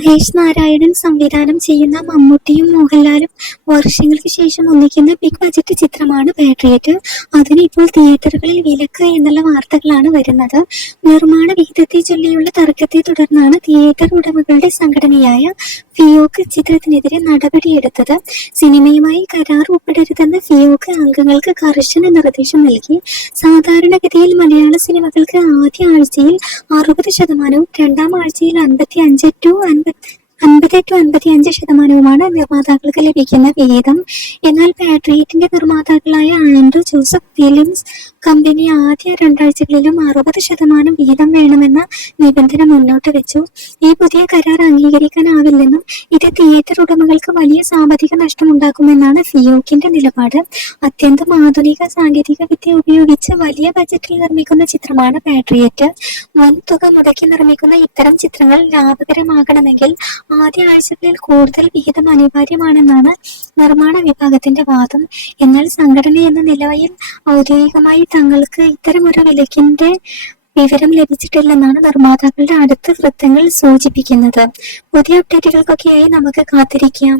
മഹേഷ് നാരായണൻ സംവിധാനം ചെയ്യുന്ന മമ്മൂട്ടിയും മോഹൻലാലും വർഷങ്ങൾക്ക് ശേഷം ഒന്നിക്കുന്ന ബിഗ് ബജറ്റ് ചിത്രമാണ് പാട്രിയറ്റ്. അതിന് ഇപ്പോൾ തിയേറ്ററുകളിൽ വിലക്ക് എന്നുള്ള വാർത്തകളാണ് വരുന്നത്. നിർമ്മാണ വിഹിതത്തെ ചൊല്ലിയുള്ള തർക്കത്തെ തുടർന്നാണ് തിയേറ്റർ ഉടമകളുടെ സംഘടനയായ ഫിയോക് ചിത്രത്തിനെതിരെ നടപടിയെടുത്തത്. സിനിമയുമായി കരാർ ഒപ്പിടരുതെന്ന് ഫിയോക് അംഗങ്ങൾക്ക് കർശന നിർദ്ദേശം നൽകി. സാധാരണഗതിയിൽ മലയാള സിനിമകൾക്ക് ആദ്യ ആഴ്ചയിൽ 60%, രണ്ടാം ആഴ്ചയിൽ 50-55% നിർമ്മാതാക്കൾക്ക് ലഭിക്കുന്ന വിഹിതം. എന്നാൽ പാട്രിയറ്റിന്റെ നിർമ്മാതാക്കളായ ആൻഡ്രൂ ജോസഫ് ഫിലിംസ് കമ്പനി ആദ്യ രണ്ടാഴ്ചകളിലും 60% വിഹിതം വേണമെന്ന നിബന്ധന മുന്നോട്ട് വെച്ചു. ഈ പുതിയ കരാർ അംഗീകരിക്കാനാവില്ലെന്നും ഇത് തിയേറ്റർ ഉടമകൾക്ക് വലിയ സാമ്പത്തിക നഷ്ടമുണ്ടാക്കുമെന്നാണ് ഫിയോക്കിന്റെ നിലപാട്. അത്യന്തം ആധുനിക സാങ്കേതിക വിദ്യ ഉപയോഗിച്ച് വലിയ ബജറ്റിൽ നിർമ്മിക്കുന്ന ചിത്രമാണ് പാട്രിയറ്റ്. വൻ തുക മുടക്കി നിർമ്മിക്കുന്ന ഇത്തരം ചിത്രങ്ങൾ ലാഭകരമാകണമെങ്കിൽ ആദ്യ ആഴ്ചകളിൽ കൂടുതൽ വിഹിതം അനിവാര്യമാണെന്നാണ് നിർമ്മാണ വിഭാഗത്തിന്റെ വാദം. എന്നാൽ സംഘടന എന്ന നിലയിൽ ഔദ്യോഗികമായി തങ്ങൾക്ക് ഇത്തരം ഒരു വിലക്കിന്റെ വിവരം ലഭിച്ചിട്ടില്ലെന്നാണ് നിർമ്മാതാക്കളുടെ അടുത്ത വൃത്തങ്ങൾ സൂചിപ്പിക്കുന്നത്. പുതിയ അപ്ഡേറ്റുകൾക്കൊക്കെയായി നമുക്ക് കാത്തിരിക്കാം.